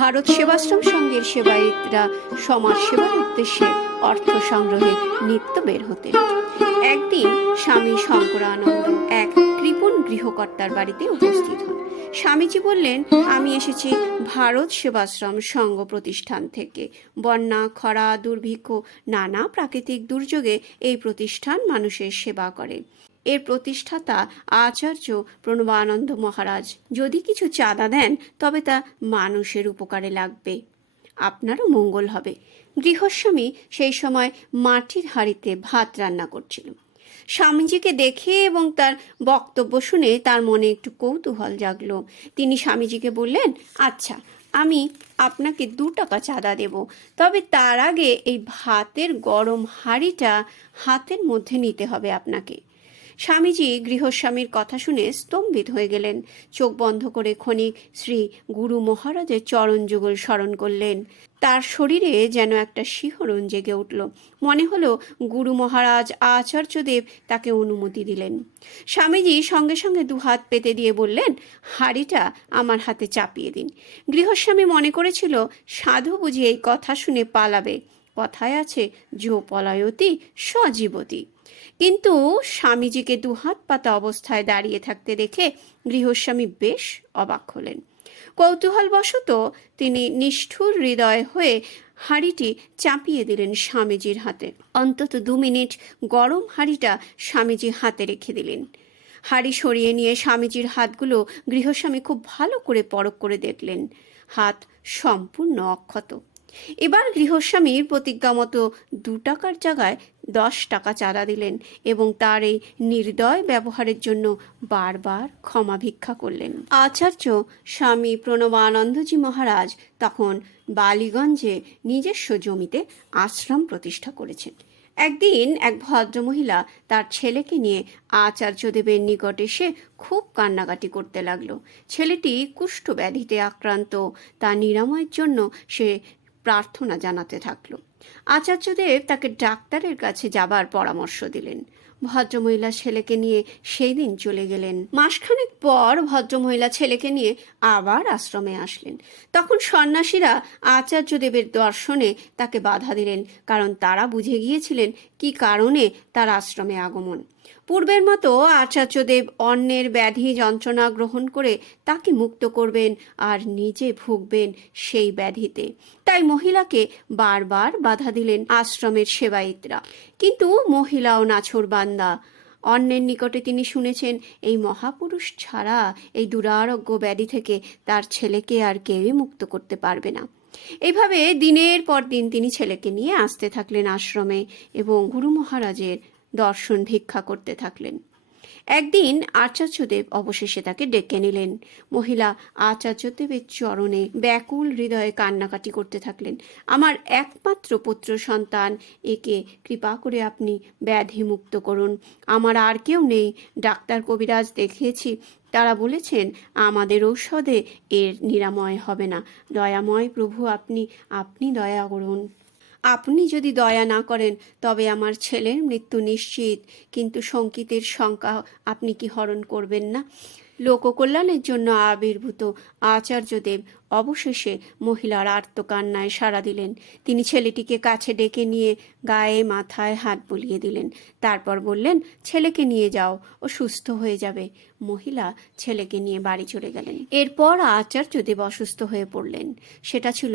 ভারত সেবাশ্রম সংঘের সেবায়েতরা সমাজ সেবার উদ্দেশ্যে অর্থ সংগ্রহে নিত্য বের হতেন। একদিন স্বামী শঙ্করানন্দ এক কৃপণ গৃহকর্তার বাড়িতে উপস্থিত হন। স্বামীজি বললেন, আমি এসেছি ভারত সেবাশ্রম সংঘ প্রতিষ্ঠান থেকে। বন্যা, খরা, দুর্ভিক্ষ, নানা প্রাকৃতিক দুর্যোগে এই প্রতিষ্ঠান মানুষের সেবা করে। এর প্রতিষ্ঠাতা আচার্য প্রণবানন্দ মহারাজ যদি কিছু চাঁদা দেন তবে তা মানুষের উপকারে লাগবে, আপনারও মঙ্গল হবে। গৃহস্বামী সেই সময় মাটির হাঁড়িতে ভাত রান্না করছিল। স্বামীজিকে দেখে এবং তার বক্তব্য শুনে তার মনে একটু কৌতূহল জাগলো। তিনি স্বামীজিকে বললেন, আচ্ছা, আমি আপনাকে 2 টাকা চাঁদা দেব, তবে তার আগে এই ভাতের গরম হাঁড়িটা হাতের মধ্যে নিতে হবে আপনাকে। স্বামীজি গৃহস্বামীর কথা শুনে স্তম্ভিত হয়ে গেলেন। চোখ বন্ধ করে ক্ষণিক শ্রী গুরু মহারাজের চরণ যুগল স্মরণ করলেন। তার শরীরে যেন একটা শিহরণ জেগে উঠল। মনে হলো গুরু মহারাজ আচার্যদেব তাকে অনুমতি দিলেন। স্বামীজি সঙ্গে সঙ্গে 2 হাত পেতে দিয়ে বললেন, হাঁড়িটা আমার হাতে চাপিয়ে দিন। গৃহস্বামী মনে করেছিল সাধু বুঝি এই কথা শুনে পালাবে। কথায় আছে, যো পলায়তি সজীবতি। কিন্তু স্বামীজিকে 2 হাত পাতা অবস্থায় দাঁড়িয়ে থাকতে দেখে গৃহস্বামী বেশ অবাক হলেন। কৌতূহলবশত তিনি নিষ্ঠুর হৃদয় হয়ে হাঁড়িটি চাপিয়ে দিলেন স্বামীজির হাতে। অন্তত 2 মিনিট গরম হাঁড়িটা স্বামীজি হাতে রেখে দিলেন। হাঁড়ি সরিয়ে নিয়ে স্বামীজির হাতগুলো গৃহস্বামী খুব ভালো করে পরখ করে দেখলেন। হাত সম্পূর্ণ অক্ষত। এবার গৃহস্বামীর প্রতিজ্ঞা মতো 2 টাকার জায়গায় 10 টাকা চাঁদা দিলেন এবং তার এই নির্দয় ব্যবহারের জন্য বারবার ক্ষমা ভিক্ষা করলেন। আচার্য স্বামী প্রণবানন্দজি মহারাজ তখন বালিগঞ্জে নিজস্ব জমিতে আশ্রম প্রতিষ্ঠা করেছেন। একদিন এক ভদ্রমহিলা তার ছেলেকে নিয়ে আচার্যদেবের নিকট এসে খুব কান্নাকাটি করতে লাগলো। ছেলেটি কুষ্ঠ ব্যাধিতে আক্রান্ত, তা নিরাময়ের জন্য সে প্রার্থনা জানাতে থাকলো। আচার্যদেব তাকে ডাক্তারের কাছে যাবার পরামর্শ দিলেন। ভদ্রমহিলা ছেলেকে নিয়ে সেই দিন চলে গেলেন। মাসখানেক পর ভদ্রমহিলা ছেলেকে নিয়ে আবার আশ্রমে আসলেন। তখন সন্ন্যাসীরা আচার্যদেবের দর্শনে তাকে বাধা দিলেন, কারণ তারা বুঝে গিয়েছিলেন কি কারণে তার আশ্রমে আগমন। পূর্বের মতো আচার্যদেব অন্যের ব্যাধি যন্ত্রণা গ্রহণ করে তাকে মুক্ত করবেন আর নিজে ভুগবেন সেই ব্যাধিতে। তাই মহিলাকে বারবার বাধা দিলেন আশ্রমের সেবায়েতরা। কিন্তু মহিলাও নাছোড়বান্দা। অন্যের নিকটে তিনি শুনেছেন এই মহাপুরুষ ছাড়া এই দুরারোগ্য ব্যাধি থেকে তার ছেলেকে আর কেউই মুক্ত করতে পারবে না। এইভাবে দিনের পর দিন তিনি ছেলেকে নিয়ে আসতে থাকলেন আশ্রমে এবং গুরু মহারাজের দর্শন ভিক্ষা করতে থাকলেন। একদিন আচার্যদেব অবশেষে তাকে ডেকে নিলেন। মহিলা আচার্যদেবের চরণে ব্যাকুল হৃদয়ে কান্নাকাটি করতে থাকলেন। আমার একমাত্র পুত্র সন্তান, একে কৃপা করে আপনি ব্যাধি মুক্ত করুন। আমার আর কেউ নেই। ডাক্তার কবিরাজ দেখিয়েছি, তারা বলেছেন আমাদের ঔষধে এর নিরাময় হবে না। দয়াময় প্রভু, আপনি দয়া করুন। আপনি যদি দয়া না করেন তবে আমার ছেলের মৃত্যু নিশ্চিত। কিন্তু শঙ্কিতের শঙ্কা আপনি কি হরণ করবেন না? লোককল্যাণের জন্য আবির্ভূত আচার্যদেব অবশেষে মহিলার আর্তকান্নায় সাড়া দিলেন। তিনি ছেলেটিকে কাছে ডেকে নিয়ে গায়ে মাথায় হাত বুলিয়ে দিলেন। তারপর বললেন, ছেলেকে নিয়ে যাও, ও সুস্থ হয়ে যাবে। মহিলা ছেলেকে নিয়ে বাড়ি চলে গেলেন। এরপর আচার্যদেব অসুস্থ হয়ে পড়লেন। সেটা ছিল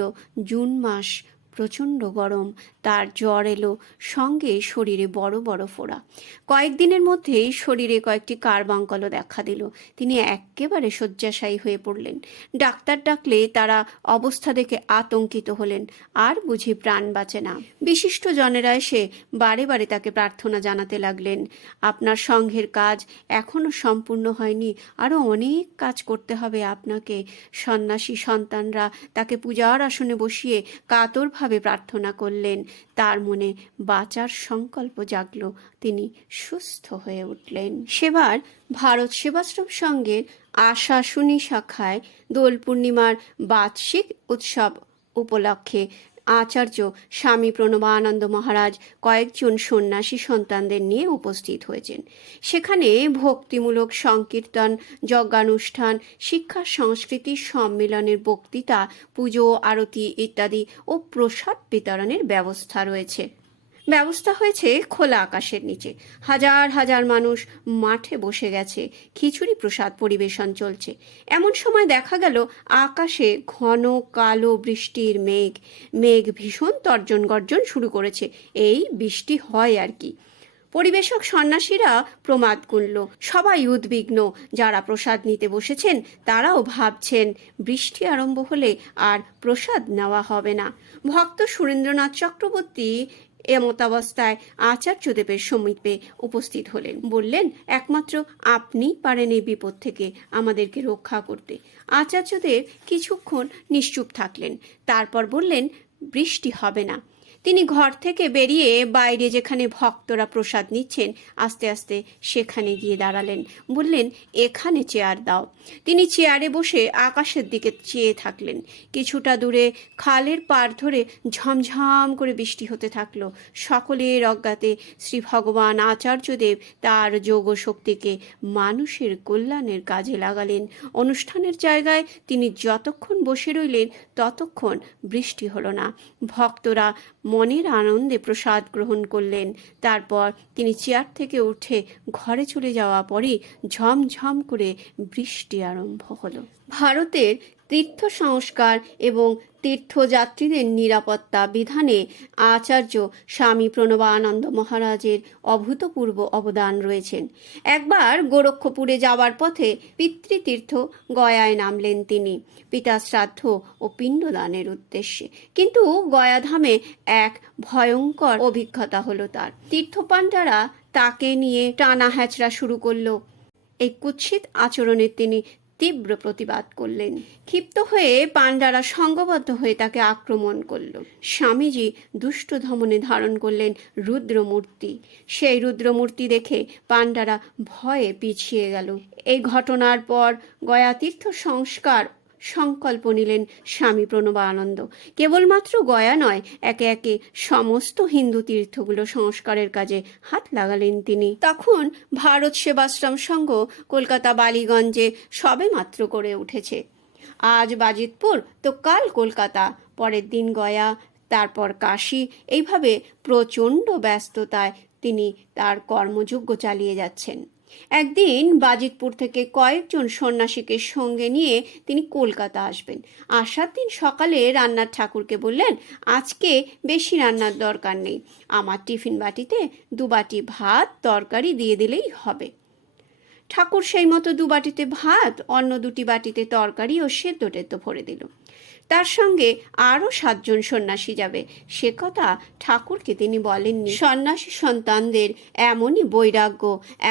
জুন মাস। প্রচণ্ড গরম, তার জ্বর এলো, সঙ্গে শরীরে বড় বড় ফোড়া। কয়েকদিনের মধ্যেই শরীরে কয়েকটি কার্বাঙ্কলও দেখা দিল। তিনি একেবারে শয্যাশায়ী হয়ে পড়লেন। ডাক্তার ডাকলে তারা অবস্থা দেখে আতঙ্কিত হলেন। আর বুঝি প্রাণ বাঁচে না। বিশিষ্ট জনেরা এসে বারে বারে তাকে প্রার্থনা জানাতে লাগলেন, আপনার সংঘের কাজ এখনো সম্পূর্ণ হয়নি, আরও অনেক কাজ করতে হবে আপনাকে। সন্ন্যাসী সন্তানরা তাকে পূজার আসনে বসিয়ে কাতরভাবে প্রার্থনা করলেন। তার মনে বাঁচার সংকল্প জাগল। তিনি সুস্থ হয়ে উঠলেন। সেবার ভারত সেবাশ্রম সংঘের আশাশুনি শাখায় দোল পূর্ণিমার বার্ষিক উৎসব উপলক্ষে আচার্য স্বামী প্রণবানন্দ মহারাজ কয়েকজন সন্ন্যাসী সন্তানদের নিয়ে উপস্থিত হয়েছেন। সেখানে ভক্তিমূলক সংকীর্তন, যজ্ঞানুষ্ঠান, শিক্ষা সংস্কৃতির সম্মেলনের বক্তৃতা, পুজো, আরতি ইত্যাদি ও প্রসাদ বিতরণের ব্যবস্থা হয়েছে খোলা আকাশের নিচে। হাজার হাজার মানুষ মাঠে বসে গেছে, খিচুড়ি প্রসাদ পরিবেশন চলছে। এমন সময় দেখা গেল আকাশে ঘন কালো বৃষ্টির মেঘ ভীষণ তর্জন গর্জন শুরু করেছে। এই বৃষ্টি হয় আর কি। পরিবেশক সন্ন্যাসীরা প্রমাদ গুনল, সবাই উদ্বিগ্ন। যারা প্রসাদ নিতে বসেছেন তারাও ভাবছেন বৃষ্টি আরম্ভ হলে আর প্রসাদ নেওয়া হবে না। ভক্ত সুরেন্দ্রনাথ চক্রবর্তী এমতাবস্থায় আচার্যদেবের সমীপে উপস্থিত হলেন। বললেন, একমাত্র আপনিই পারেন এই বিপদ থেকে আমাদেরকে রক্ষা করতে। আচার্যদেব কিছুক্ষণ নিশ্চুপ থাকলেন, তারপর বললেন, বৃষ্টি হবে না। তিনি ঘর থেকে বেরিয়ে বাইরে যেখানে ভক্তরা প্রসাদ নিচ্ছেন আস্তে আস্তে সেখানে গিয়ে দাঁড়ালেন। বললেন, এখানে চেয়ার দাও। তিনি চেয়ারে বসে আকাশের দিকে চেয়ে থাকলেন। কিছুটা দূরে খালের পাড় ধরে ঝমঝম করে বৃষ্টি হতে থাকলো। সকলের অজ্ঞাতে শ্রী ভগবান আচার্যদেব তার যোগ শক্তিকে মানুষের কল্যাণের কাজে লাগালেন। অনুষ্ঠানের জায়গায় তিনি যতক্ষণ বসে রইলেন ততক্ষণ বৃষ্টি হলো না। ভক্তরা মনের আনন্দে প্রসাদ গ্রহণ করলেন। তারপর তিনি চেয়ার থেকে উঠে ঘরে চলে যাওয়া পরে ঝমঝম করে বৃষ্টি আরম্ভ হলো। ভারতের তীর্থ সংস্কার এবং তীর্থযাত্রীদের নিরাপত্তা বিধানে আচার্য স্বামী প্রণবানন্দ মহারাজের অভূতপূর্ব অবদান রয়েছেন। একবার গোরক্ষপুরে যাওয়ার পথে পিতৃতীর্থ গয়ায় নামলেন তিনি পিতা শ্রাদ্ধ ও পিণ্ডদানের উদ্দেশ্যে। কিন্তু গয়াধামে এক ভয়ঙ্কর অভিজ্ঞতা হলো তার। তীর্থপাণ্ডারা তাকে নিয়ে টানা হ্যাচড়া শুরু করলো। এই কুৎসিত আচরণের তিনি তীব্র প্রতিবাদ করলেন। ক্ষিপ্ত হয়ে পাণ্ডারা সংঘবদ্ধ হয়ে তাকে আক্রমণ করল। স্বামীজি দুষ্ট ধমনে ধারণ করলেন রুদ্রমূর্তি। সেই রুদ্রমূর্তি দেখে পাণ্ডারা ভয়ে পিছিয়ে গেল। এই ঘটনার পর গয়া তীর্থ সংস্কার সংকল্প নিলেন স্বামী প্রণবানন্দ। কেবলমাত্র গয়া নয়, একে একে সমস্ত হিন্দু তীর্থগুলো সংস্কারের কাজে হাত লাগালেন তিনি। তখন ভারত সেবাশ্রম সংঘ কলকাতা বালিগঞ্জে সবে মাত্র করে উঠেছে। আজ বাজিতপুর তো কাল কলকাতা, পরের দিন গয়া, তারপর কাশী। এইভাবে প্রচণ্ড ব্যস্ততায় তিনি তার কর্মযজ্ঞ চালিয়ে যাচ্ছেন। একদিন বাজিতপুর থেকে কয়েকজন সন্ন্যাসীকে সঙ্গে নিয়ে তিনি কলকাতা আসবেন। আসার দিন সকালে রান্নার ঠাকুরকে বললেন, আজকে বেশি রান্নার দরকার নেই, আমার টিফিন বাটিতে 2 বাটি ভাত তরকারি দিয়ে দিলেই হবে। ঠাকুর সেই মতো 2 বাটিতে ভাত, অন্য 2টি বাটিতে তরকারি ও সেদ্ধ টেদ্ধ ভরে দিল। তার সঙ্গে আরও 7 জন সন্ন্যাসী যাবে, সে কথা ঠাকুরকে তিনি বলেননি। সন্ন্যাসী সন্তানদের এমনই বৈরাগ্য,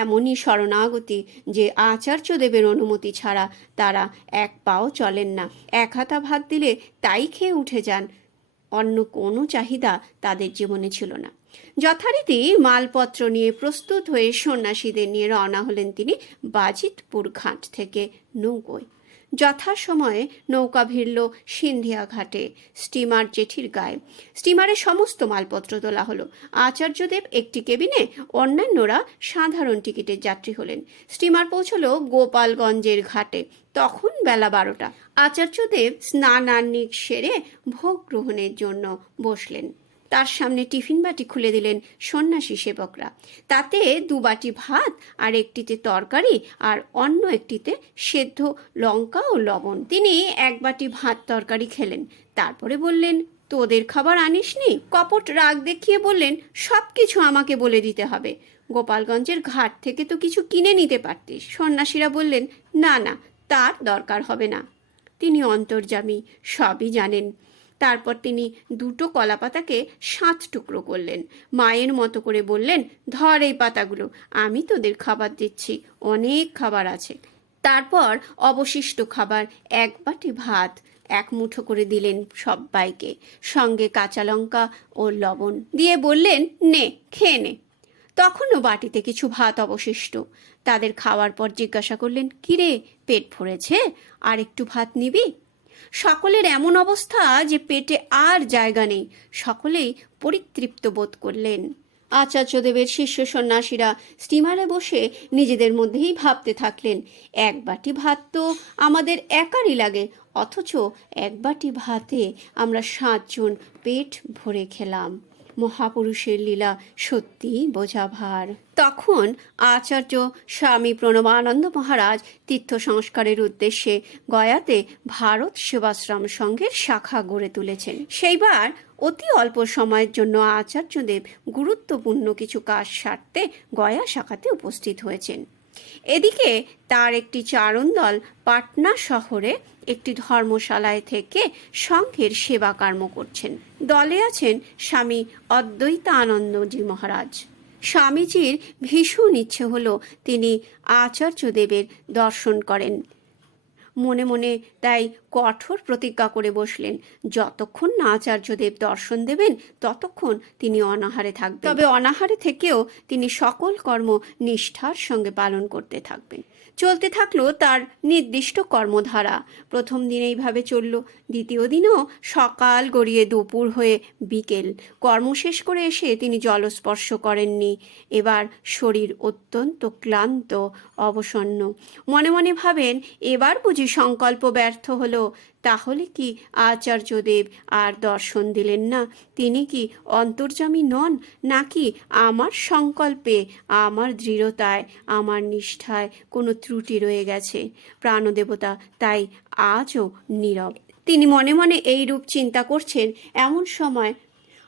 এমনই শরণাগতি যে আচার্যদেবের অনুমতি ছাড়া তারা এক পাও চলেন না। 1 হাতা ভাত দিলে তাই খেয়ে উঠে যান, অন্য কোনো চাহিদা তাদের জীবনে ছিল না। যথারীতি মালপত্র নিয়ে প্রস্তুত হয়ে সন্ন্যাসীদের নিয়ে রওনা হলেন তিনি বাজিতপুর ঘাট থেকে নৌকোয়। যথাসময়ে নৌকা ভিড়ল সিন্ধিয়া ঘাটে স্টিমার জেঠির গায়ে। স্টিমারে সমস্ত মালপত্র তোলা হলো। আচার্যদেব একটি কেবিনে, অন্যান্যরা সাধারণ টিকিটের যাত্রী হলেন। স্টিমার পৌঁছলো গোপালগঞ্জের ঘাটে। তখন বেলা 12টা। আচার্যদেব স্নানান্নিক সেরে ভোগ গ্রহণের জন্য বসলেন। তার সামনে টিফিন বাটি খুলে দিলেন সন্ন্যাসী সেবকরা। তাতে 2 বাটি ভাত, আর একটিতে তরকারি, আর অন্য একটিতে সেদ্ধ লঙ্কা ও লবণ। তিনি 1 বাটি ভাত তরকারি খেলেন। তারপরে বললেন, তোদের খাবার আনিসনি? কপট রাগ দেখিয়ে বললেন, সব কিছু আমাকে বলে দিতে হবে। গোপালগঞ্জের ঘাট থেকে তো কিছু কিনে নিতে পারতিস। সন্ন্যাসীরা বললেন, না না, তার দরকার হবে না, তিনি অন্তর্যামী, সবই জানেন। তারপর তিনি 2টো কলা পাতাকে 7 টুকরো করলেন। মায়ের মতো করে বললেন, ধর এই পাতাগুলো, আমি তোদের খাবার দিচ্ছি, অনেক খাবার আছে। তারপর অবশিষ্ট খাবার 1 বাটি ভাত 1 মুঠো করে দিলেন সবাইকে, সঙ্গে কাঁচা লঙ্কা ও লবণ দিয়ে বললেন, নে খেয়ে নে। তখনও বাটিতে কিছু ভাত অবশিষ্ট। তাদের খাওয়ার পর জিজ্ঞাসা করলেন, কিরে, পেট ভরেছে? আর একটু ভাত নিবি? সকলের এমন অবস্থা যে পেটে আর জায়গা নেই। সকলেই পরিতৃপ্ত বোধ করলেন। আচার্যদেবের শিষ্য সন্ন্যাসীরা স্টিমারে বসে নিজেদের মধ্যেই ভাবতে থাকলেন, এক বাটি ভাত তো আমাদের একারই লাগে, অথচ এক বাটি ভাতে আমরা 7 জন পেট ভরে খেলাম। মহাপুরুষের লীলা সত্যিই বোঝা ভার। তখন আচার্য স্বামী প্রণবানন্দ মহারাজ তীর্থ সংস্কারের উদ্দেশ্যে গয়াতে ভারত সেবাশ্রম সংঘের শাখা গড়ে তুলেছেন। সেইবার অতি অল্প সময়ের জন্য আচার্যদেব গুরুত্বপূর্ণ কিছু কাজ সারতে গয়া শাখাতে উপস্থিত হয়েছেন। এদিকে তার একটি চারণ দল পাটনা শহরে একটি ধর্মশালায় থেকে সংঘের সেবা কর্ম করছেন। দলে আছেন স্বামী অদ্বৈতানন্দজি মহারাজ। স্বামীজির ভীষণ ইচ্ছে হলো তিনি আচার্যদেবের দর্শন করেন। মনে মনে তাই কঠোর প্রতিজ্ঞা করে বসলেন, যতক্ষণ না আচার্যদেব দর্শন দেবেন ততক্ষণ তিনি অনাহারে থাকবেন। তবে অনাহারে থেকেও তিনি সকল কর্ম নিষ্ঠার সঙ্গে পালন করতে থাকবেন। চলতে থাকলো তার নির্দিষ্ট কর্মধারা। প্রথম দিন এইভাবে চলল। দ্বিতীয় দিনও সকাল গড়িয়ে দুপুর হয়ে বিকেল। কর্ম শেষ করে এসে তিনি জলস্পর্শ করেননি। এবার শরীর অত্যন্ত ক্লান্ত, অবসন্ন। মনে মনে ভাবেন, এবার বুঝি সংকল্প ব্যর্থ হলো। তাহলে কি আচার্যদেব আর দর্শন দিলেন না? তিনি কি অন্তর্যামী নন, নাকি আমার সংকল্পে, আমার দৃঢ়তায়, আমার নিষ্ঠায় কোনো ত্রুটি রয়ে গেছে? প্রাণদেবতা তাই আজও নীরব। তিনি মনে মনে এই রূপ চিন্তা করছেন। এমন সময়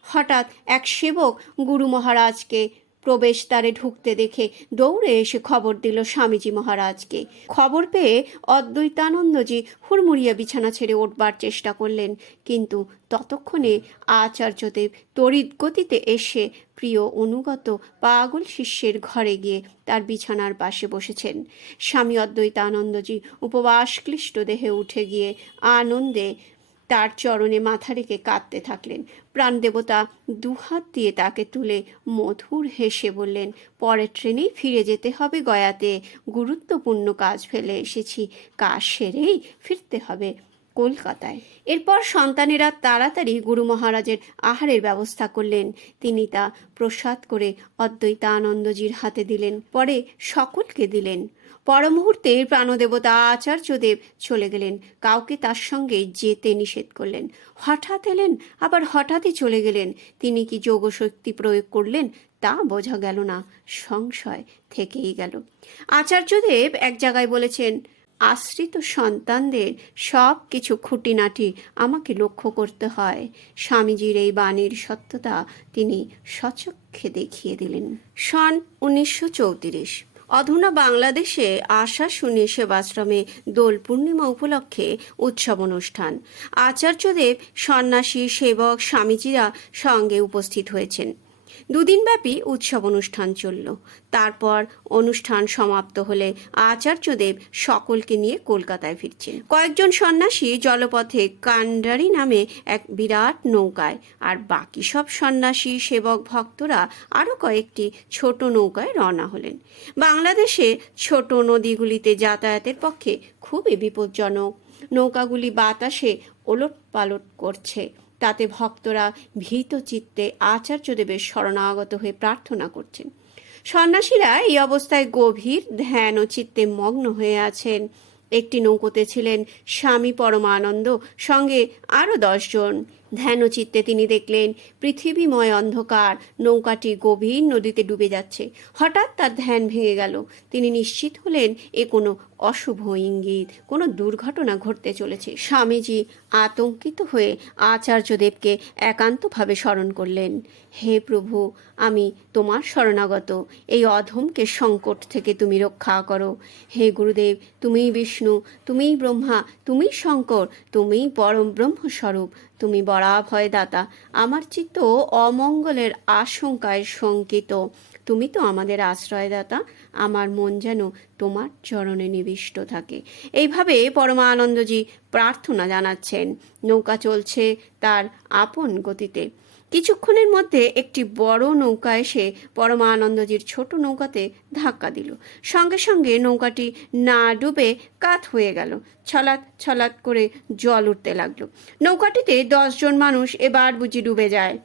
হঠাৎ এক সেবক গুরু মহারাজকে প্রবেশদ্বারে ঢুকতে দেখে দৌড়ে এসে খবর দিল স্বামীজি মহারাজকে। খবর পেয়ে অদ্বৈতানন্দজি হুড়মুড়িয়ে বিছানা ছেড়ে উঠবার চেষ্টা করলেন, কিন্তু ততক্ষণে আচার্যদেব তড়িৎ গতিতে এসে প্রিয় অনুগত পাগল শিষ্যের ঘরে গিয়ে তার বিছানার পাশে বসেছেন। স্বামী অদ্বৈতানন্দজি উপবাস ক্লিষ্ট দেহে উঠে গিয়ে আনন্দে তার চরণে মাথা রেখে কাঁদতে থাকলেন। প্রাণদেবতা দুহাত দিয়ে তাকে তুলে মধুর হেসে বললেন, পরের ট্রেনেই ফিরে যেতে হবে গয়াতে। গুরুত্বপূর্ণ কাজ ফেলে এসেছি, কাজ সেরেই ফিরতে হবে কলকাতায়। এরপর সন্তানেরা তাড়াতাড়ি গুরু মহারাজের আহারের ব্যবস্থা করলেন। তিনি তা প্রসাদ করে অদ্বৈতানন্দজির হাতে দিলেন, পরে সকলকে দিলেন। পর মুহূর্তে প্রাণদেবতা আচার্যদেব চলে গেলেন। কাউকে তার সঙ্গে যেতে নিষেধ করলেন। হঠাৎ এলেন, আবার হঠাৎই চলে গেলেন। তিনি কি যোগশক্তি প্রয়োগ করলেন তা বোঝা গেল না, সংশয় থেকেই গেল। আচার্যদেব এক জায়গায় বলেছেন, আশ্রিত সন্তানদের সব কিছু খুঁটিনাটি আমাকে লক্ষ্য করতে হয়। স্বামীজির এই বাণীর সত্যতা তিনি সচক্ষে দেখিয়ে দিলেন। সন 1934। অধুনা বাংলাদেশে আশা শুনি সেবাশ্রমে দোল পূর্ণিমা উপলক্ষে উৎসব অনুষ্ঠান। আচার্যদেব, সন্ন্যাসী, সেবক, স্বামীজিরা সঙ্গে উপস্থিত হয়েছেন। দুদিনব্যাপী উৎসব অনুষ্ঠান চলল। তারপর অনুষ্ঠান সমাপ্ত হলে আচার্যদেব সকলকে নিয়ে কলকাতায় ফিরছেন। কয়েকজন সন্ন্যাসী জলপথে কান্ডারি নামে এক বিরাট নৌকায়, আর বাকি সব সন্ন্যাসী, সেবক, ভক্তরা আরও কয়েকটি ছোট নৌকায় রওনা হলেন। বাংলাদেশে ছোট নদীগুলিতে যাতায়াতের পক্ষে খুবই বিপজ্জনক। নৌকাগুলি বাতাসে ওলট পালট করছে। তাতে ভক্তরা ভীত চিত্তে আচার্যদেবের শরণাগত হয়ে প্রার্থনা করছেন। সন্ন্যাসীরা এই অবস্থায় গভীর ধ্যান ও চিত্তে মগ্ন হয়ে আছেন। একটি নৌকোতে ছিলেন স্বামী পরমানন্দ, সঙ্গে আরও 10 জন। ধ্যান ও চিত্তে তিনি দেখলেন পৃথিবীময় অন্ধকার, নৌকাটি গভীর নদীতে ডুবে যাচ্ছে। হঠাৎ তার ধ্যান ভেঙে গেল। তিনি নিশ্চিত হলেন এ কোনো অশুভ ইঙ্গিত, কোনো দুর্ঘটনা ঘটতে চলেছে। স্বামীজি আতঙ্কিত হয়ে আচার্যদেবকে একান্তভাবে স্মরণ করলেন। হে প্রভু, আমি তোমার শরণাগত, এই অধমকে সংকট থেকে তুমি রক্ষা করো। হে গুরুদেব, তুমিই বিষ্ণু, তুমিই ব্রহ্মা, তুমিই শঙ্কর, তুমিই পরম ব্রহ্মস্বরূপ, তুমি বরাভয় দাতা। আমার চিত্ত অমঙ্গলের আশঙ্কায় শঙ্কিত। তুমি তো আমাদের আশ্রয়দাতা। আমার মন যেন তোমার চরণে নিবিষ্ট থাকে। এইভাবে পরমানন্দজি প্রার্থনা জানাচ্ছেন। নৌকা চলছে তার আপন গতিতে। কিছুক্ষণের মধ্যে একটি বড় নৌকা এসে পরমানন্দজির ছোট নৌকাতে ধাক্কা দিল। সঙ্গে সঙ্গে নৌকাটি না ডুবে কাত হয়ে গেল। ছলাৎ ছলাৎ করে জল উঠতে লাগলো। নৌকাটিতে 10 জন মানুষ এবার বুঝি ডুবে যায়।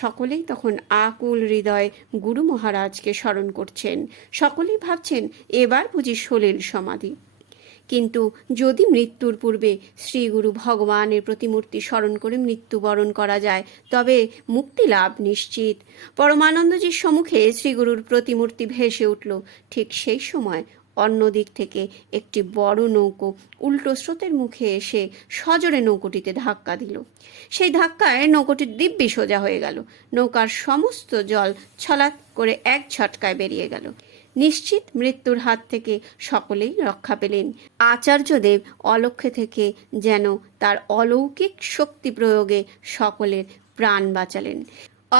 সকলেই তখন আকুল হৃদয়ে গুরু মহারাজকে স্মরণ করছেন। সকলেই ভাবছেন এবার বুঝি সলিল সমাধি। কিন্তু যদি মৃত্যুর পূর্বে শ্রীগুরু ভগবানের প্রতিমূর্তি স্মরণ করে মৃত্যুবরণ করা যায় তবে মুক্তি লাভ নিশ্চিত। পরমানন্দজির সম্মুখে শ্রীগুরুর প্রতিমূর্তি ভেসে উঠল। ঠিক সেই সময় অন্য দিক থেকে একটি বড় নৌকো উল্টো স্রোতের মুখে এসে সজোরে নৌকোটিতে ধাক্কা দিল। সেই ধাক্কায় নৌকোটির দিব্যি সোজা হয়ে গেল। নৌকার সমস্ত জল ছলাৎ করে এক ঝটকায় বেরিয়ে গেল। নিশ্চিত মৃত্যুর হাত থেকে সকলেই রক্ষা পেলেন। আচার্যদেব অলক্ষ্যে থেকে যেন তার অলৌকিক শক্তি প্রয়োগে সকলের প্রাণ বাঁচালেন।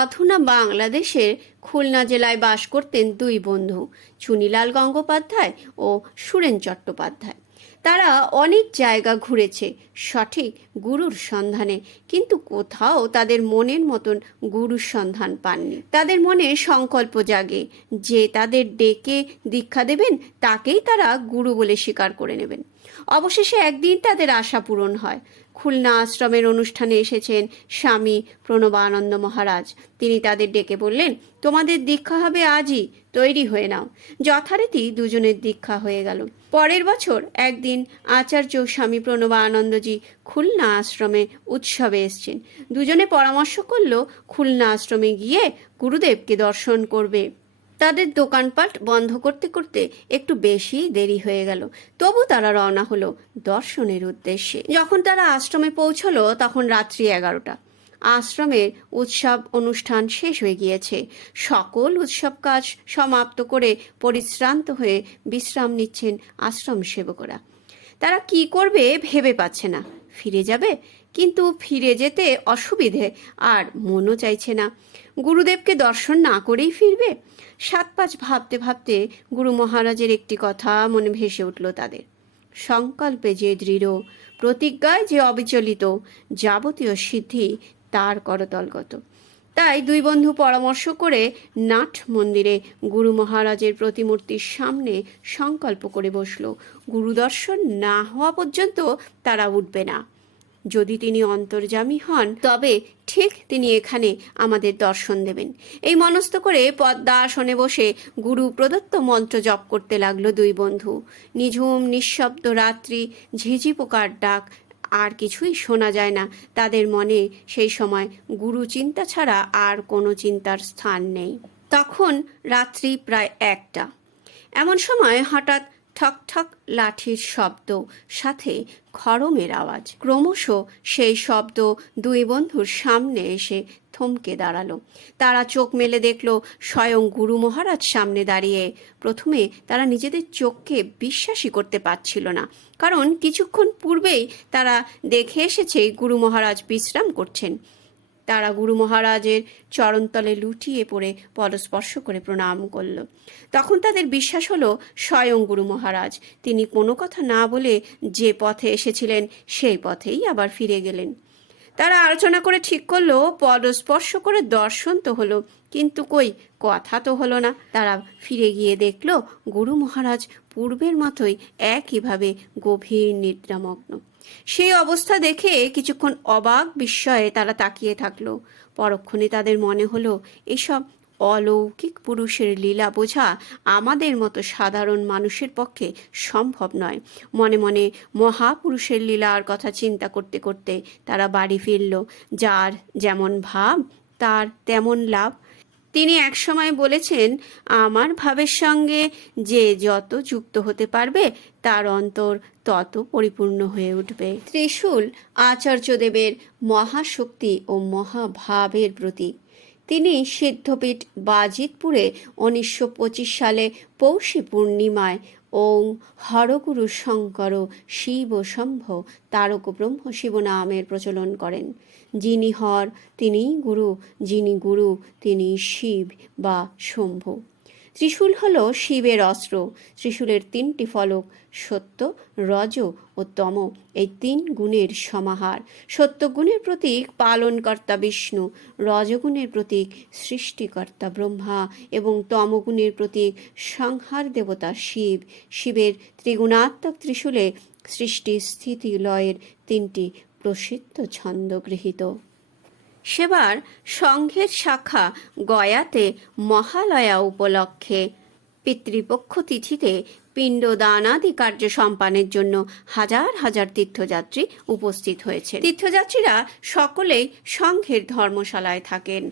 অধুনা বাংলাদেশের খুলনা জেলায় বাস করতেন 2 বন্ধু, চুনিলাল গঙ্গোপাধ্যায় ও সুরেন চট্টোপাধ্যায়। তারা অনেক জায়গা ঘুরেছে সঠিক গুরুর সন্ধানে, কিন্তু কোথাও তাদের মনের মতন গুরুর সন্ধান পাননি। তাদের মনে সংকল্প জাগে যে তাদের ডেকে দীক্ষা দেবেন তাকেই তারা গুরু বলে স্বীকার করে নেবেন। অবশেষে একদিন তাদের আশা পূরণ হয়। খুলনা আশ্রমের অনুষ্ঠানে এসেছেন স্বামী প্রণবানন্দ মহারাজ। তিনি তাদের ডেকে বললেন, তোমাদের দীক্ষা হবে আজই, তৈরি হয়ে নাও। যথারীতি দুজনের দীক্ষা হয়ে গেল। পরের বছর একদিন আচার্য স্বামী প্রণবানন্দজি খুলনা আশ্রমে উৎসবে এসছেন। দুজনে পরামর্শ করল খুলনা আশ্রমে গিয়ে গুরুদেবকে দর্শন করবে। তাদের দোকানপাট বন্ধ করতে করতে একটু বেশি দেরি হয়ে গেল। তবু তারা রওনা হলো দর্শনের উদ্দেশ্যে। যখন তারা আশ্রমে পৌঁছলো তখন রাত্রি 11টা। আশ্রমের উৎসব অনুষ্ঠান শেষ হয়ে গিয়েছে। সকল উৎসব কাজ সমাপ্ত করে পরিশ্রান্ত হয়ে বিশ্রাম নিচ্ছেন আশ্রম সেবকরা। তারা কি করবে ভেবে পাচ্ছে না। ফিরে যাবে, কিন্তু ফিরে যেতে অসুবিধে আর মনও চাইছে না। গুরুদেবকে দর্শন না করেই ফিরবে। 7-5 ভাবতে ভাবতে গুরু মহারাজের একটি কথা মনে ভেসে উঠল তাদের। সংকল্পে যে দৃঢ়, প্রতিজ্ঞায় যে অবিচলিত, যাবতীয় সিদ্ধি তার করতলগত। তাই 2 বন্ধু পরামর্শ করে নাট মন্দিরে গুরু মহারাজের প্রতিমূর্তির সামনে সংকল্প করে বসল, গুরু দর্শন না হওয়া পর্যন্ত তারা উঠবে না। যদি তিনি অন্তর্যামী হন তবে ঠিক তিনি এখানে আমাদের দর্শন দেবেন। এই মনস্থ করে পদ্মাসনে বসে গুরু প্রদত্ত মন্ত্র জপ করতে লাগলো 2 বন্ধু। নিঝুম নিঃশব্দ রাত্রি, ঝিঝি পোকার ডাক, আর কিছুই শোনা যায় না। তাদের মনে সেই সময় গুরু চিন্তা ছাড়া আর কোনো চিন্তার স্থান নেই। তখন রাত্রি প্রায় 1টা। এমন সময় হঠাৎ ঠক ঠক লাঠির শব্দ, সাথে খড়মের আওয়াজ। ক্রমশ সেই শব্দ 2 বন্ধুর সামনে এসে থমকে দাঁড়ালো। তারা চোখ মেলে দেখলো স্বয়ং গুরু মহারাজ সামনে দাঁড়িয়ে। প্রথমে তারা নিজেদের চোখকে বিশ্বাসই করতে পারছিল না, কারণ কিছুক্ষণ পূর্বেই তারা দেখে এসেছে গুরু মহারাজ বিশ্রাম করছেন। তারা গুরু মহারাজের চরণতলে লুটিয়ে পড়ে পদস্পর্শ করে প্রণাম করল। তখন তাদের বিশ্বাস হলো স্বয়ং গুরু মহারাজ। তিনি কোনো কথা না বলে যে পথে এসেছিলেন সেই পথেই আবার ফিরে গেলেন। তারা আলোচনা করে ঠিক করলো পদস্পর্শ করে দর্শন তো হলো, কিন্তু কই কথা তো হলো না। তারা ফিরে গিয়ে দেখলো গুরু মহারাজ পূর্বের মতোই একইভাবে গভীর নিদ্রামগ্ন। সেই অবস্থা দেখে কিছুক্ষণ অবাক বিস্ময়ে তারা তাকিয়ে থাকলো। পরক্ষণে তাদের মনে হলো এসব অলৌকিক পুরুষের লীলা বোঝা আমাদের মতো সাধারণ মানুষের পক্ষে সম্ভব নয়। মনে মনে মহাপুরুষের লীলার কথা চিন্তা করতে করতে তারা বাড়ি ফিরল। যার যেমন ভাব তার তেমন লাভ। তিনি একসময় বলেছেন, আমার ভাবের সঙ্গে যে যত যুক্ত হতে পারবে তার অন্তর তত পরিপূর্ণ হয়ে উঠবে। ত্রিশূল আচার্যদেবের মহাশক্তি ও মহাভাবের প্রতীক। তিনি সিদ্ধপীঠ বাজিতপুরে 1925 সালে পৌষী পূর্ণিমায় ওং হরগুরু শঙ্কর শিব শম্ভ তারক ব্রহ্ম শিব নামের প্রচলন করেন। যিনি হর তিনিই গুরু, যিনি গুরু তিনি শিব বা শম্ভু। ত্রিশূল হলো শিবের অস্ত্র। ত্রিশূলের 3টি ফলক সত্য, রজ ও তম, এই 3 গুণের সমাহার। সত্য গুণের প্রতীক পালনকর্তা বিষ্ণু, রজগুণের প্রতীক সৃষ্টিকর্তা ব্রহ্মা এবং তমগুণের প্রতীক সংহার দেবতা শিব। শিবের ত্রিগুণাত্মক ত্রিশূলে সৃষ্টি স্থিতি লয়ের 3টি প্রসিদ্ধ ছন্দ গৃহীত। সেবার সংঘের শাখা গয়াতে মহালয়া উপলক্ষে পিতৃপক্ষ তিথিতে পিণ্ডদানাদি কার্য সম্পানের জন্য হাজার হাজার তীর্থযাত্রী উপস্থিত হয়েছে। তীর্থযাত্রীরা সকলেই সংঘের ধর্মশালায় থাকেন।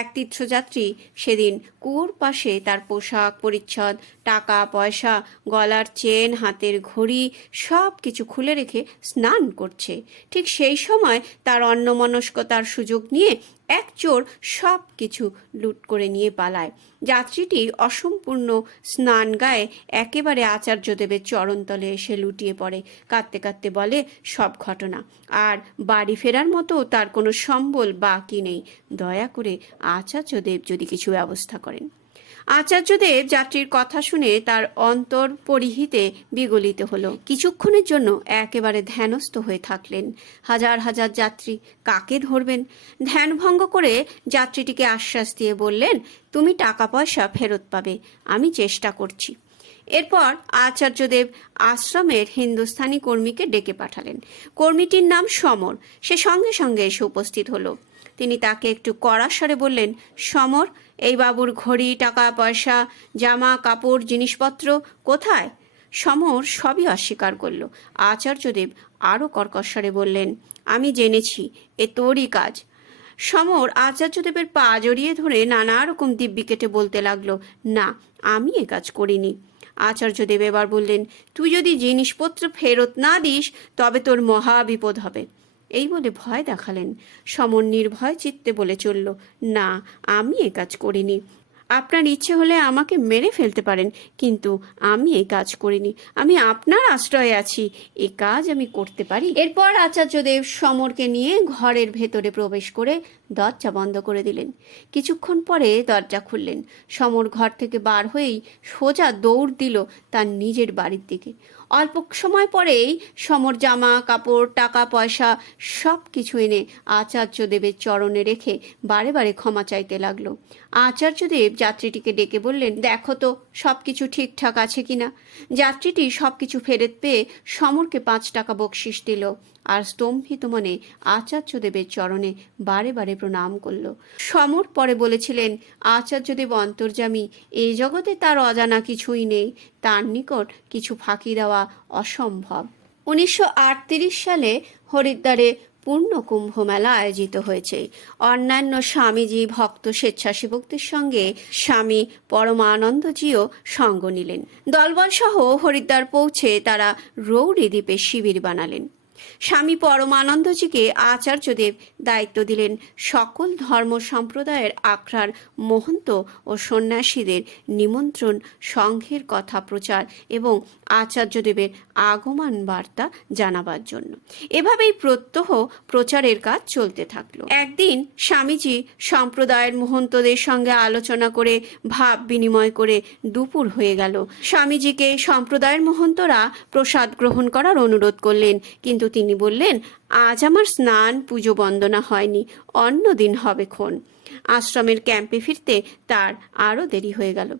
এক তীর্থযাত্রী সেদিন কুয়োর পাশে তার পোশাক পরিচ্ছদ, টাকা পয়সা, গলার চেন, হাতের ঘড়ি সব কিছু খুলে রেখে স্নান করছে। ঠিক সেই সময় তার অন্যমনস্কতার সুযোগ নিয়ে এক চোর সব কিছু লুট করে নিয়ে পালায়। যাত্রীটি অসম্পূর্ণ স্নান গায়ে একেবারে আচার্যদেবের চরণতলে এসে লুটিয়ে পড়ে। কাঁদতে কাঁদতে বলে সব ঘটনা, আর বাড়ি ফেরার মতো তার কোনো সম্বল বাকি নেই। দয়া করে আচার্যদেব যদি কিছু ব্যবস্থা করেন। আচার্যদেব যাত্রীর কথা শুনে তার অন্তর পরিহিতে বিগলিত হলো। কিছুক্ষণের জন্য একেবারে ধ্যানস্থ হয়ে থাকলেন। হাজার হাজার যাত্রী কাকে ধরবেন? ধ্যানভঙ্গ করে যাত্রীটিকে আশ্বাস দিয়ে বললেন, তুমি টাকা পয়সা ফেরত পাবে, আমি চেষ্টা করছি। এরপর আচার্যদেব আশ্রমের হিন্দুস্তানি কর্মীকে ডেকে পাঠালেন। কর্মীটির নাম সমর। সে সঙ্গে সঙ্গে এসে উপস্থিত হলো। তিনি তাকে একটু কড়া স্বরে বললেন, সমর, এই বাবুর ঘড়ি, টাকা পয়সা, জামা কাপড়, জিনিসপত্র কোথায়? সমর সবই অস্বীকার করল। আচার্যদেব আরও কর্কশ্বরে বললেন, আমি জেনেছি, এ তোরই কাজ। সমর আচার্যদেবের পা জড়িয়ে ধরে নানা রকম দিব্যি কেটে বলতে লাগলো, না, আমি এ কাজ করিনি। আচার্যদেব এবার বললেন, তুই যদি জিনিসপত্র ফেরত না দিস তবে তোর মহা বিপদ হবে। এই বলে ভয় দেখালেন। সমর নির্ভয় চিত্তে বলে চলল, না, আমি এ কাজ করিনি। আপনার ইচ্ছে হলে আমাকে মেরে ফেলতে পারেন, কিন্তু আমি এই কাজ করিনি। আমি আপনার আশ্রয়ে আছি, এ কাজ আমি করতে পারি। এরপর আচার্যদেব সমরকে নিয়ে ঘরের ভেতরে প্রবেশ করে দরজা বন্ধ করে দিলেন। কিছুক্ষণ পরে দরজা খুললেন। সমর ঘর থেকে বার হয়েই সোজা দৌড় দিল তার নিজের বাড়ির দিকে। অল্প সময় পরেই সমর জামা কাপড়, টাকা পয়সা সব কিছু এনে আচার্যদেবের চরণে রেখে বারে বারে ক্ষমা চাইতে লাগলো। আচার্যদেব যাত্রীটিকে ডেকে বললেন, দেখো তো সব কিছু ঠিকঠাক আছে কিনা। যাত্রীটি সব কিছু ফেরত পেয়ে সমরকে 5 টাকা বকশিস দিল আর স্তম্ভিত মনে আচার্যদেবের চরণে বারে বারে প্রণাম করল। সমর পরে বলেছিলেন, আচার্যদেব অন্তর্যামী, এই জগতে তার অজানা কিছুই নেই, তার নিকট কিছু ফাঁকি দেওয়া অসম্ভব। 1938 সালে হরিদ্বারে পূর্ণ কুম্ভ মেলা আয়োজিত হয়েছে। অন্যান্য স্বামীজি ভক্ত স্বেচ্ছাসেবকদের সঙ্গে স্বামী পরমানন্দজিও সঙ্গ নিলেন। দলবল সহ হরিদ্বার পৌঁছে তারা রৌড়ি দ্বীপে শিবির বানালেন। স্বামী পরমানন্দজিকে আচার্যদেব দায়িত্ব দিলেন সকল ধর্ম সম্প্রদায়ের আখড়ার মহন্ত ও সন্ন্যাসীদের নিমন্ত্রণ, সংঘের কথা প্রচার এবং আচার্যদেবের আগমন বার্তা জানাবার জন্য। এভাবেই প্রত্যহ প্রচারের কাজ চলতে থাকলো। একদিন স্বামীজি সম্প্রদায়ের মহন্তদের সঙ্গে আলোচনা করে ভাব বিনিময় করে দুপুর হয়ে গেল। স্বামীজিকে সম্প্রদায়ের মহন্তরা প্রসাদ গ্রহণ করার অনুরোধ করলেন, কিন্তু তিনি বললেন, আজ আমার স্নান পুজো বন্দনা হয়নি, অন্য দিন হবে খন। আশ্রমের ক্যাম্পে ফিরতে তার আরও দেরি হয়ে গেল।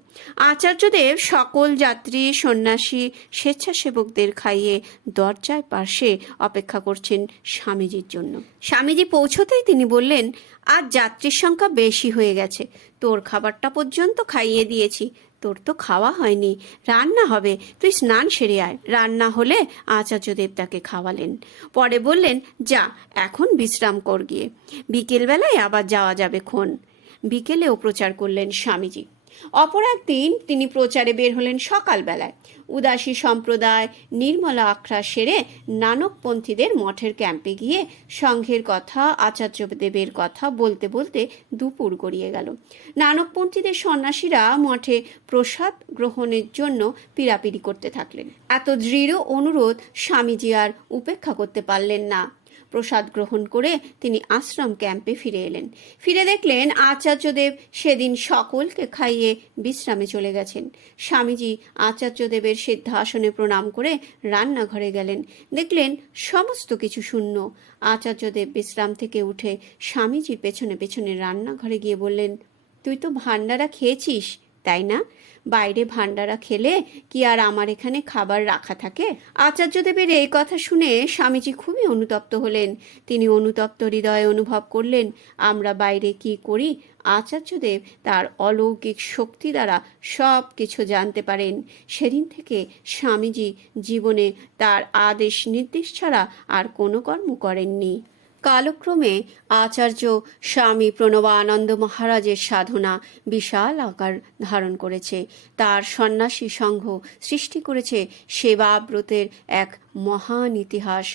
আচার্যদেব সকল যাত্রী, সন্ন্যাসী, স্বেচ্ছাসেবকদের খাইয়ে দরজায় পাশে অপেক্ষা করছেন স্বামীজির জন্য। স্বামীজি পৌঁছতেই তিনি বললেন, আজ যাত্রীর সংখ্যা বেশি হয়ে গেছে, তোর খাবারটা পর্যন্ত খাইয়ে দিয়েছি, তোর তো খাওয়া হয়নি, রান্না হবে, তুই স্নান সেরে আয়। রান্না হলে আচার্যদেব তাকে খাওয়ালেন। পরে বললেন, যা এখন বিশ্রাম কর গিয়ে, বিকেলবেলায় আবার যাওয়া যাবে খন। বিকেলেও প্রচার করলেন স্বামীজি। অপর একদিন তিনি প্রচারে বের হলেন সকালবেলায়। উদাসী সম্প্রদায় নির্মলা আখড়া সেরে নানকপন্থীদের মঠের ক্যাম্পে গিয়ে সংঘের কথা, আচার্যদেবের কথা বলতে বলতে দুপুর গড়িয়ে গেল। নানকপন্থীদের সন্ন্যাসীরা মঠে প্রসাদ গ্রহণের জন্য পীড়াপিড়ি করতে থাকলেন। এত দৃঢ় অনুরোধ স্বামীজি আর উপেক্ষা করতে পারলেন না। প্রসাদ গ্রহণ করে তিনি আশ্রম ক্যাম্পে ফিরে এলেন। ফিরে দেখলেন আচার্যদেব সেদিন সকলকে খাইয়ে বিশ্রামে চলে গেছেন। স্বামীজি আচার্যদেবের সিদ্ধাসনে প্রণাম করে রান্নাঘরে গেলেন। দেখলেন সমস্ত কিছু শূন্য। আচার্যদেব বিশ্রাম থেকে উঠে স্বামীজির পেছনে পেছনে রান্নাঘরে গিয়ে বললেন, তুই তো ভান্ডারা খেয়েছিস, তাই না? বাইরে ভান্ডারা খেলে কি আর আমার এখানে খাবার রাখা থাকে? আচার্যদেবের এই কথা শুনে স্বামীজি খুবই অনুতপ্ত হলেন। তিনি অনুতপ্ত হৃদয়ে অনুভব করলেন, আমরা বাইরে কি করি আচার্যদেব তার অলৌকিক শক্তি দ্বারা সব কিছু জানতে পারেন। সেদিন থেকে স্বামীজি জীবনে তার আদেশ নির্দেশ ছাড়া আর কোনো কর্ম করেননি। কালক্রমে আচার্য স্বামী প্রণবানন্দ মহারাজের সাধনা বিশাল আকার ধারণ করেছে। তার সন্ন্যাসী সংঘ সৃষ্টি করেছে সেবাব্রতের এক মহান ইতিহাস।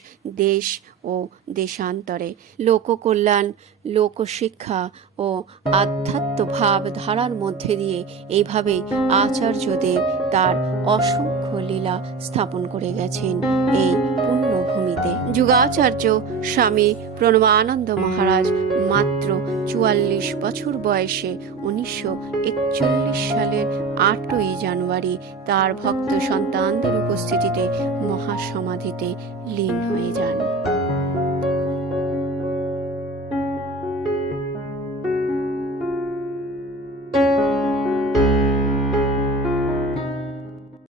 দেশ ও দেশান্তরে লোককল্যাণ, লোকশিক্ষা ও আধ্যাত্ম ভাব ধারার মধ্যে দিয়ে এইভাবে আচার্যদেব তার অসংখ্য লীলা স্থাপন করে গেছেন এই পুণ্যভূমিতে। যুগাচার্য স্বামী প্রণবানন্দ মহারাজ মাত্র 44 বছর বয়সে 1941 সালের 8ই জানুয়ারি তার ভক্ত সন্তানদের উপস্থিতিতে মহাসমাধিতে লীন হয়ে যান।